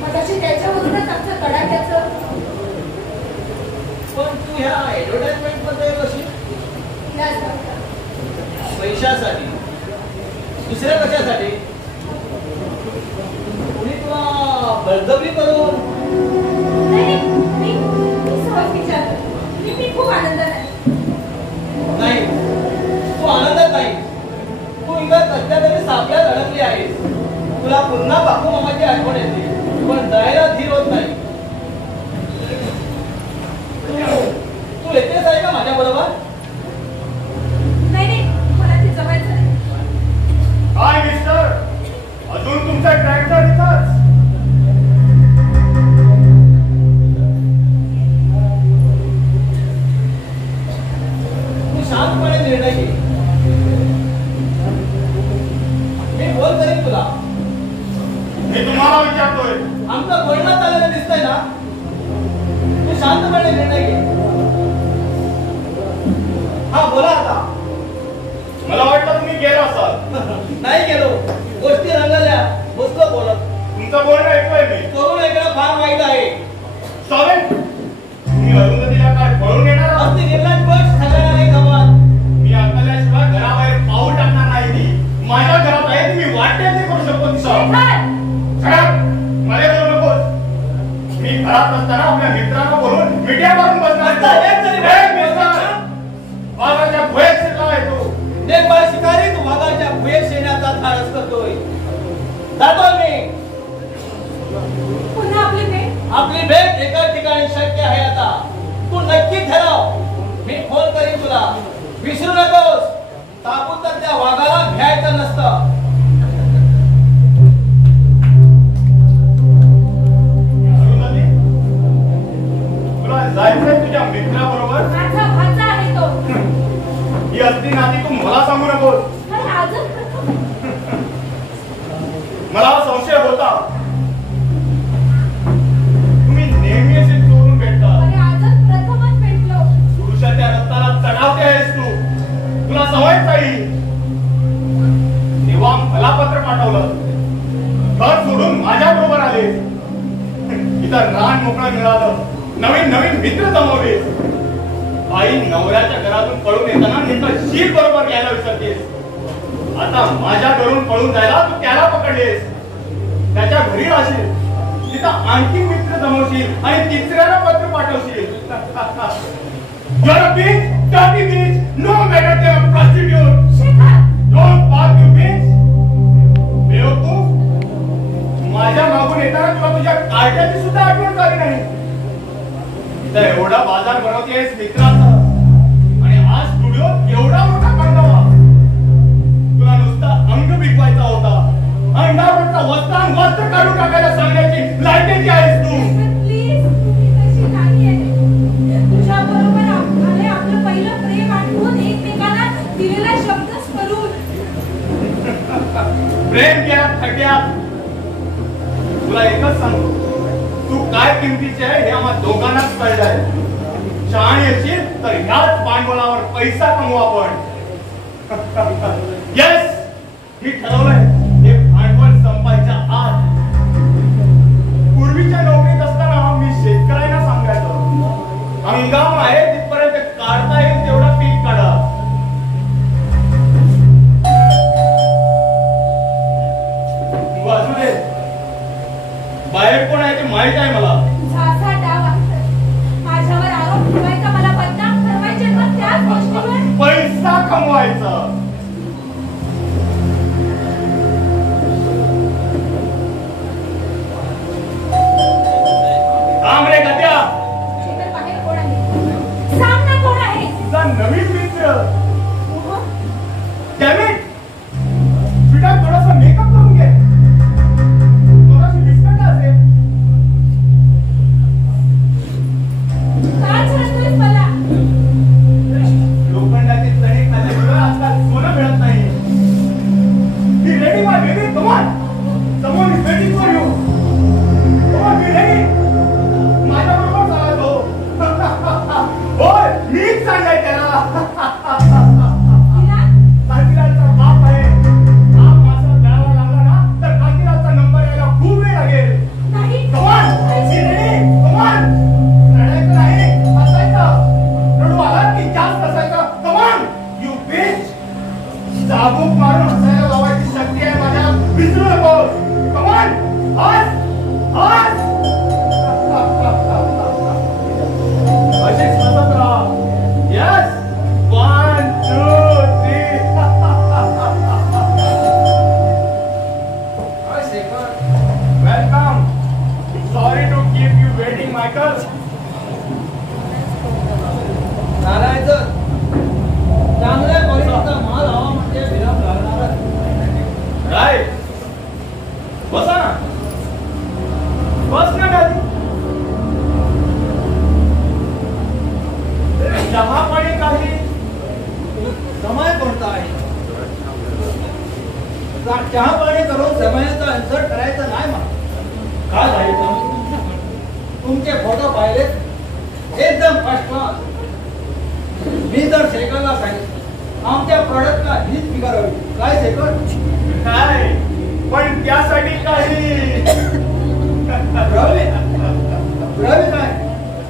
मगाशी त्याच्यावरूनच आमचं कडाक्याचं. पण तू ह्या ऍडव्हर्टाइजमेंट मध्ये कशी? पैशासाठी, दुसऱ्या कशासाठी? कुणी तुला बळजबरी करून? नाही, मी सहज विचारलं. मी खूप आनंदात आहे. नाही, तू आनंदात नाही. तू इथं कसल्या तरी सापळ्यात अडकली आहेस. तुला पुन्हा बापू मामाची आठवण येते, पण जायला धीर होत नाही. तू येतेस आहे का माझ्या बरोबर? नाही, मला ते जमायचं नाही. काय मिस्टर, अजून तुमचा ट्रॅक्टर इथंच? तू शांतपणे निर्णय घे. मी बोल करीन तुला. मी तुम्हाला विचारतोय. आमचं बोलणं चाललेलं दिसतंय ना? तू शांतपणे निर्णय घे. हा बोला आता. मला वाटलं तुम्ही गेला असाल. नाही गेलो, गोष्टी रंगल्या, बसलो बोलत. तुमचं बोलणं ऐकलंय मी. करून ऐकणं फार वाईट आहे. साहेब, तुम्ही अरुंधतीला काय पळून येणार आहात? अगदी निर्लज्ज बस सगळ्यांना नाही जमत. मी अकल्याशिवाय घराबाहेर पाऊल टाकणार नाही. ती माझ्या घरात आहे, तुम्ही वाटते ते करू शकतो. ती साहेब मला बोलू नकोस. मी घरात नसताना आपल्या मित्रांना बोलून मीडिया मारून बसणार. वाघाच्या भुयेत शिरला आहे तो. नेपाळ शिकारी तू वाघाच्या भुयेत शेण्याचा धाडस करतोय. जातोय मी. पुन्हा आपली भेट? आपली भेट एका ठिकाणी शक्य आहे आता. तू नक्की ठरव. मी फोन करीन तुला. विसरू नकोस. ताबूत तर त्या वाघाला घ्यायचं नसतं. तुला जायचंय तुझ्या मित्राबरोबर? माझा भाचा आहे तो. ही असली नाती तू मला सांगू नकोस. अरे आजच प्रथम. मला संशय होता. तुम्ही नेहमी असे चोरून भेटता. अरे आजच प्रथमच भेटलो. पुरुषाच्या रक्ताला चढावते आहेस तू. तुला सवयच नाही. तेव्हा मला पत्र पाठवलं, घर सोडून माझ्या बरोबर आले. इथं रान मोकळं मिळालं, नवीन नवीन मित्र जमवले. आई नवऱ्याच्या घरातून पळून येताना नेमकं शीर बरोबर घ्यायला विसरतेस. आता माझ्या घरून पळून जायला तू त्याला पकडलेस. त्याच्या घरी राहशील, तिथं आणखी मित्र जमवशील आणि तिसऱ्याला पत्र पाठवशील. You're a bitch, dirty bitch, no matter they're a prostitute. Shekhar, Don't fuck you bitch. बेवकूफ, माझ्या मागून येताना तुला तुझ्या कार्ट्याची सुद्धा आठवण झाली नाही. इथं एवढा बाजार भरवतेस मित्राचा आणि आज स्टुडिओत एवढा मोठा कारनामा. तुला नुसता अंग बिकवायचा होता. अंगावरचा वस्तान वस्त्र काढून टाकायला सांगण्याची लायकीची आहेस तू. प्लीज तुम्ही कशी नाही आहे. तुझ्या बरोबर आपलं पहिलं प्रेम आठवून एकमेकांना दिलेला शब्द स्मरून. प्रेम घ्या थक्यात. तुला एकच सांगतो, तू काय किमतीचे आहे हे आम्हा दोघांनाच कळलंय. शहाणी असेल तर ह्याच भांडवलावर पैसा कमवू आपण. येस, मी ठरवलंय हे भांडवल संपायच्या आत. पूर्वीच्या नोकरीत असताना मी शेतकऱ्यांना सांगायचो, हंगाम आहे तिथपर्यंत काढता येईल तेवढा पीक काढा. वाजू दे, बाहेर कोण आहे ते माहित आहे मला. झासा डाव आहे. माझ्यावर आरोप ठेवायचा, मला बदनाम ठरवायचे, पण त्याच गोष्टीवर पैसा कमवायचा. थांब रे गद्या. शेतात बाहेर कोण आहे? सांग ना कोण आहे? तुझा नवीन मित्र. ओहो, डॅम इट, बेटा थोडासा मेकअप करून घे. थोडाशी बिस्कट असेल. काय छळतोयस मला? लोखंडाचे तळे खाल्ल्याशिवाय आजकाल सोनं मिळत नाही. Be ready my baby, come on. Someone is waiting for you. Come on, be ready. माझ्या बरोबर चला तो. होय, मीच सांगाय त्याला. तिला कांतीलालचा बाप आहे. हा मासा गळाला लागला ना तर कांतीलालचा नंबर यायला खूप वेळ लागेल. नाही. Come on, be ready. Come on. रडायचं नाही, हसायचं. रडू आला की जास्त हसायचं. कम ऑन, यू बिच. चाबूक मारून हसायला लावायची शक्ती आहे माझ्या. विसरू नकोस. कम ऑन, हस, हस. अशीच हसत राहा. येस, 1 2 3. काय Shekhar, welcome. Sorry to keep you waiting Michael. चालायचं. चांगल्या क्वालिटीचा माल हवा म्हणजे विराम लागणारच. राईट. बसा ना. बस ना दादी. चहा पाणी काही. समय कोणता आहे? चहा पाणी करून समयाचा अन्सर करायचं नाही मग. काय झालं? तुमचे फोटो पाहिले एकदम फर्स्ट क्लास. मी तर शेखरला सांगितलं आमच्या प्रोडक्टला हीच फिगर हवी. काय शेखर? काय पण त्यासाठी काही. रवी रवी काय?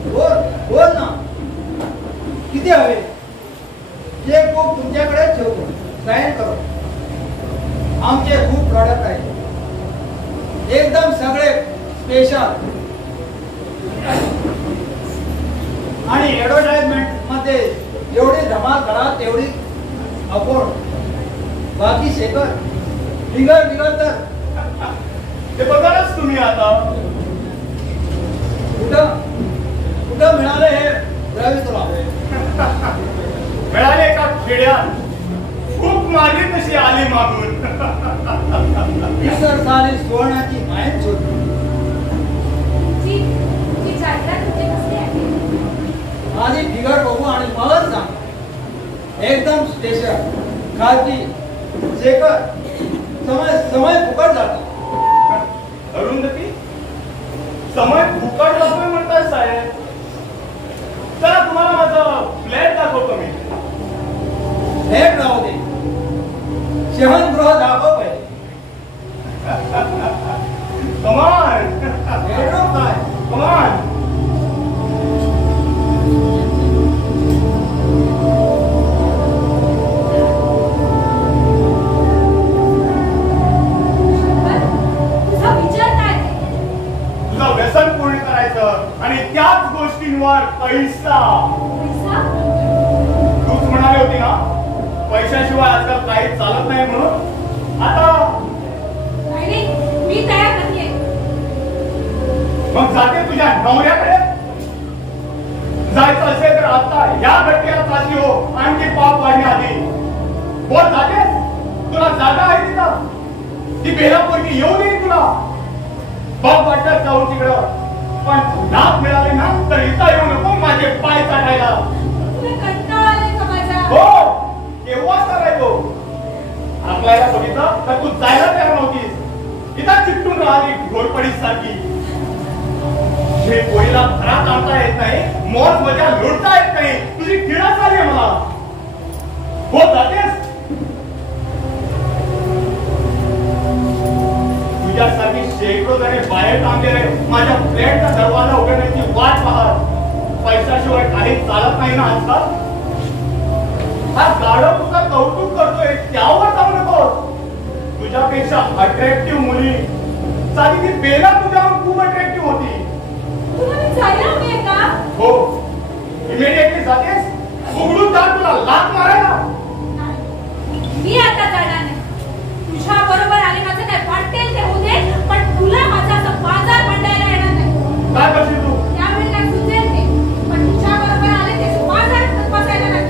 बोल बोल ना. किती हवे? चेक बुक तुमच्याकडे ठेवतो, साइन करो. आमचे खूप प्रॉडक्ट आहेत, एकदम सगळे स्पेशल. आणि ऍडव्हर्टाइजमेंट मध्ये जेवढी धमाल करा तेवढी अफोर्ड. बाकी शेखर बिगर बिगर तर ते बघालच तुम्ही आता. कुठं कुठं मिळाले हे रवी तुला? मिळाले का खेड्यात. खूप मारली तशी आली मागून. विसर सारी सुवर्णाची मायन शोधली. ती जाहिरात तुझे कसली आहे? माझी फिगर बघू आणि मलाच सांग. एकदम स्पेशल खाजगी शेखर. समय समय फुकट जातो. अरुंधती, समय फुकट जातोय म्हणताय साहेब. चला तुम्हाला माझं फ्लॅट दाखवतो मी. भेट राहू दे, शहनगृह दाखव पहिले. कमान बेडरूम काय? कमान. तुझा विचार काय? तुझं व्यसन पूर्ण करायचं आणि त्याच गोष्टींवर पैसा. पैसा? तूच म्हणाली होती ना पैशाशिवाय आजकाल काही चालत नाही म्हणून. आता नाही, मी तयार नाहीये. मग जाते तुझ्या नवऱ्याकडे. आता या घटनेला चालली हो आणखी पाप वाढण्याआधी बोल झाले तुला जागा आहे तिथं ती बेलापूर्वी येऊ नये तुला बघ वाटत जाऊ तिकडं पण लाभ मिळाले ना तर इथं येऊ नको माझे पाय चाटायला कंटाळा आलाय का माझा हो केव्हा करायचो आपल्याला बघितलं तर तू जायला तयार नव्हतीस इथं चिपटून राहिली घोरपडीस सारखी हे पोळीला घरात आणता येत नाही मोज मजा लुटता येत नाही तुझी किडा झाली मला हो जातेस तुझ्यासारखी शेकडो जणे बाहेर थांबलेले माझ्या फ्लॅटचा दरवाजा उघडण्याची वाट पाहत पैशाशिवाय काही चालत नाही ना आजकाल हा गाढव तुझा कौतुक करतोय त्यावर जाऊ नको तुझ्यापेक्षा अट्रॅक्टिव्ह मुली साधी ती बेला तुझ्यावर खूप अट्रॅक्टिव्ह होती तुम्हाला जायला हवे का हो इमिडिएटली जातेस उघडून जा तुला लाथ मारायला मी आता जाणार नाही तुझ्या बरोबर आले माझं काय वाटेल ते होऊ दे पण तुला माझा असं बाजार मांडायला येणार नाही काय करशील तू त्यावेळी काय सुचेल ते पण तुझ्या बरोबर आले ते बाजार बसायला नाही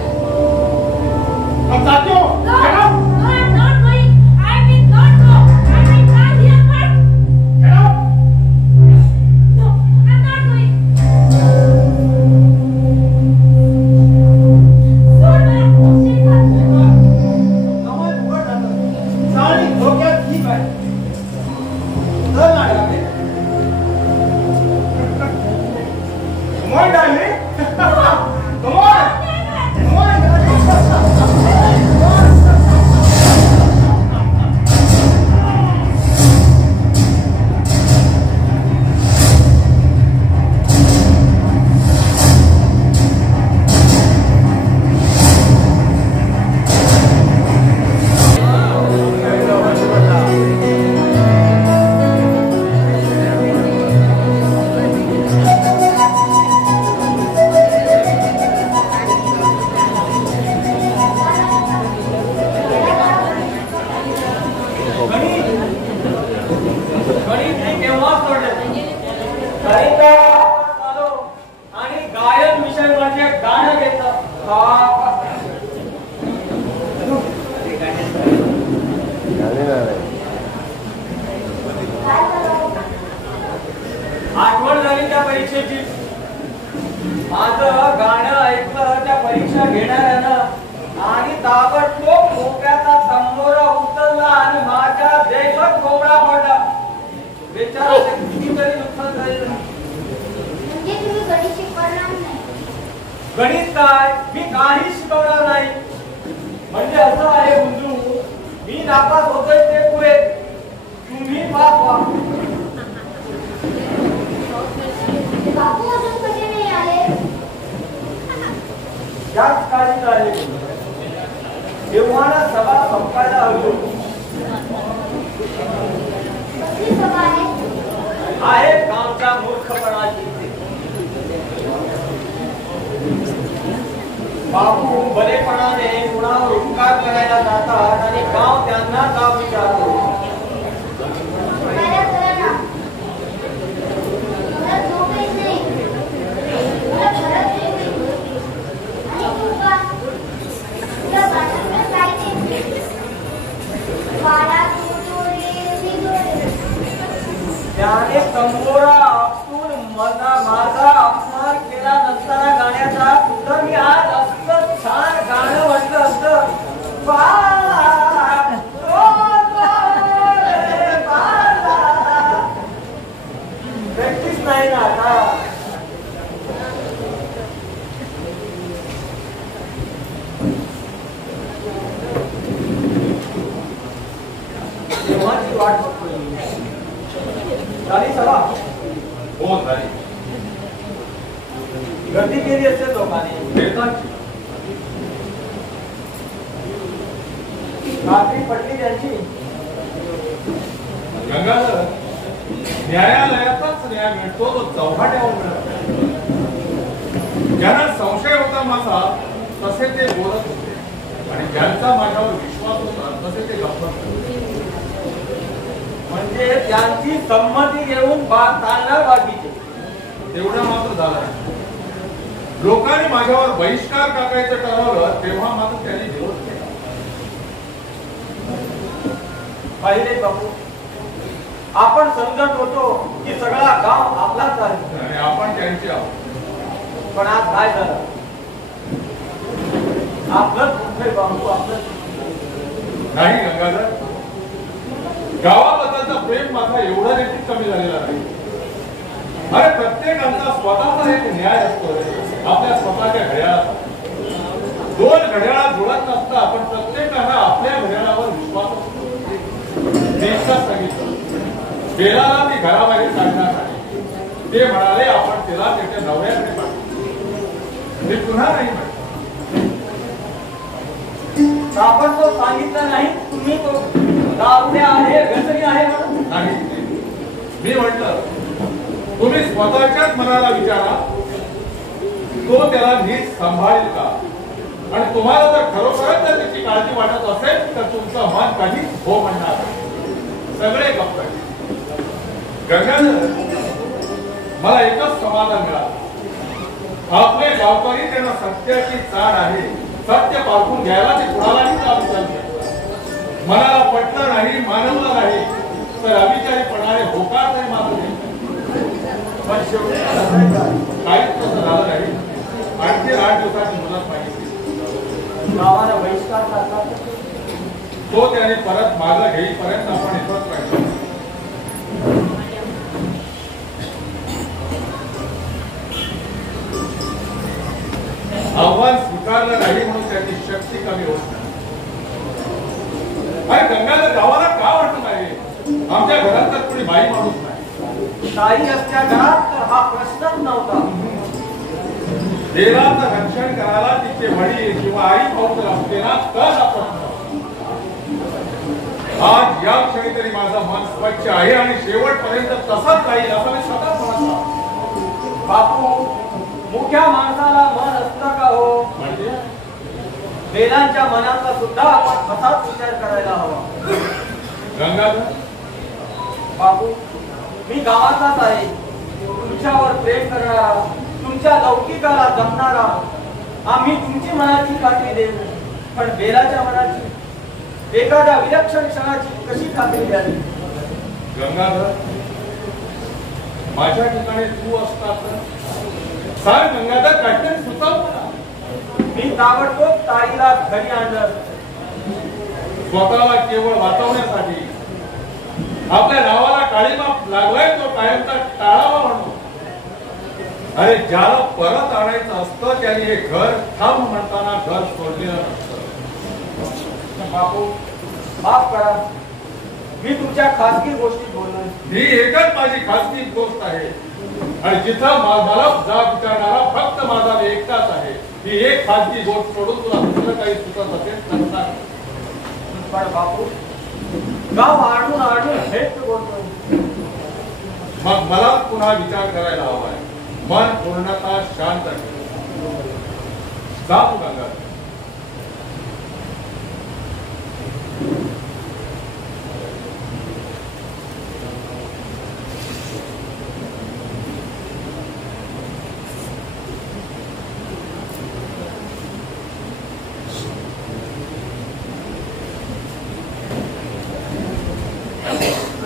हम जाते हो No, Get out. no, I'm not going. I will not go. I will not hear what. Get out. No, I'm not going. सोड मला. शेखर. कमाल उघड जातं. साडी डोक्यात ठीक आहे. धर नाड्यामध्ये. Come on, darling. Come on. Come on, darling. आणि गायन विषय म्हणजे गाणं घेतलं आठवण झाली त्या परीक्षेची माझं गाणं ऐकलं त्या परीक्षा घेणाऱ्यानं आणि ताबडतोब मोक्याचा तंबोरा उचलला आणि माझ्या देशात कोंबडा पडला बेचारा कितीतरी नुकसान झालं म्हणजे तुम्ही गणित शिकवणार नाही गणित काय मी काही शिकवणार नाही म्हणजे असं आहे गुंजू मी नापास होतोय ते पुढे तुम्ही पास व्हा बापू अजून कसे नाही आले त्याच काळजी आहे तेव्हा ना सभा संपायला हवी होती कसली सभा आहे गावच्या मूर्खपणाची बापू बरेपणाने कुणावर उपकार करायला जातात आणि गाव त्यांना गाव विचारतो शिकायला करा ना मला झोप येत नाही मला घरात येत नाही आणि तू का तुला बाळाला काय नाही बाळा त्याने तंबोरा आपटून माझा अपमान केला नसताना गाण्याचा तर मी आज असं छान गाणं म्हटलं असतं प्रॅक्टिस नाही ना आता तेव्हाची वाट बघतोय झाली सभा हो झाली गर्दी केली असेल लोकांनी खात्री पटली त्यांची गंगाधर न्यायालयातच न्याय मिळतो तो चौघाट्यावर मिळतो ज्यांना संशय होता माझा तसे ते बोलत होते आणि ज्यांचा माझ्यावर विश्वास होता तसे ते गप्प होते म्हणजे त्यांची संमती घेऊन चालणार बाकीचे तेवढं मात्र झालं लोकांनी माझ्यावर बहिष्कार टाकायचं ठरवलं तेव्हा मात्र त्यांनी विरोध केला. पाहिले बापू, आपण समजत होतो की सगळा गाव आपलाच आहे आणि आपण त्यांचे आहोत. पण आज काय झालं? आपलंच कुठे बापू, आपलंच नाही गंगाधर, गावाबद्दलचं प्रेम माझा एवढा देखील कमी झालेला नाही. अरे प्रत्येकाचा स्वतःचा एक न्याय असतो आपल्या स्वतःच्या घड्याळाचा. दोन घड्याळा जुळत नसता पण प्रत्येकाला आपल्या घड्याळावर विश्वास असतो. देशात सांगितलं बेलाला मी घराबाहेर काढणार नाही. ते म्हणाले आपण तिला त्याच्या नवऱ्याकडे पाठवू. मी पुन्हा नाही म्हटलं. आपण तो सांगितलं नाही, तुम्ही तो दारुड्या आहे, व्यसनी आहे म्हणून नाही. मी म्हटलं तुम्ही स्वतःच्याच मनाला विचारा, तो त्याला नीट सांभाळेल का? आणि तुम्हाला जर खरोखरच जर त्याची काळजी वाटत असेल तर तुमचं मन काहीच हो म्हणणार नाही. सगळे गप्प आहेत. गंगाधर, मला एकच समाधान मिळालं. आपले गावकरी त्यांना सत्याची चाड आहे. सत्य पारखून घ्यायला ते कुणालाही चालू. मनाला पटलं नाही, मानवलं नाही तर अविचारीपणाने होकार नाही मागू. पण शेवटी काहीच तसं झालं नाही. आणखी 8 दिवसाची मुदत मागितली. गावाला बहिष्कार टाकला. तो त्याने परत मागं घेईपर्यंत आपण इथंच राहिलो. आव्हान स्वीकारलं नाही म्हणून त्याची शक्ती कमी होत नाही. अरे गंगाधर, गावाला का वाटत नाही? आमच्या घरात तर कोणी बाई माणूस नाही. ताई असत्या घरात तर हा प्रश्नच नव्हता. देवाचं रक्षण करायला तिचे वडील किंवा आई पाऊस असते ना तर हा प्रश्न. आज या क्षणी तरी माझं मन स्वच्छ आहे आणि शेवटपर्यंत तसंच राहील असं मी स्वतः समजतो. बापू, मुख्या माणसाला मन असतं का हो? म्हणजे बेलांच्या मनाचा सुद्धा आपण असाच विचार करायला हवा. गंगाधर, बापू, मी गावाचाच आहे. तुमच्यावर प्रेम करणारा, तुमच्या लौकिकाला जमणारा. आम्ही तुमची मनाची खात्री देऊ, पण बेलाच्या मनाची, एखाद्या विलक्षण क्षणाची कशी खात्री द्यावी? गंगाधर, माझ्या ठिकाणी तू असता तर सांग. गंगाधर, काहीतरी सुचव मला. मी ताबडतोब ताईला घरी आणलं. स्वतःला केवळ वाचवण्यासाठी, आपल्या नावाला काळीमा लागलाय तो कायमचा टाळावा म्हणून. अरे ज्याला परत आणायचं असतं त्याने हे घर थांब म्हणताना घर सोडलेलं नसतं. बापू, माफ करा, मी तुमच्या खासगी गोष्टीत बोललो. ही एकच माझी खासगी गोष्ट आहे आणि जिथं मला जाग विचारणारा फक्त माझा एकटाच आहे. ही एक खासगी गोष्ट सोडून तुला दुसरं काही सुचत असेल तर सांग. पण बापू, गाव आडून आडून हेच बोलतो. मग मला पुन्हा विचार करायला हवाय. मन पूर्णतः शांत आहे. जा तू गंगाधर.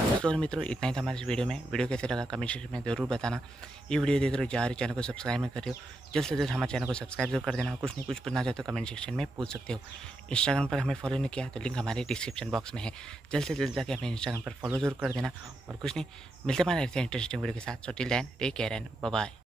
दोस्तों और मित्रों, इतना ही था हमारे इस वीडियो में। वीडियो कैसे लगा कमेंट सेक्शन में जरूर बताना। ये वीडियो देख रहे हो, जा रहे चैनल को सब्सक्राइब में कर रहे हो, जल्द से जल्द हमारे चैनल को सब्सक्राइब जरूर कर देना। कुछ नहीं कुछ पूछना चाहते हो कमेंट सेक्शन में पूछ सकते हो। इंस्टाग्राम पर हमें फॉलो नहीं किया तो लिंक हमारे डिस्क्रिप्शन बॉक्स में है, जल्द से जल्द जाके हमें इंस्टाग्राम पर फॉलो जरूर कर देना। और कुछ नहीं, मिलते हमारे ऐसे इंटरेस्टिंग वीडियो के साथ। So till then take care and bye bye.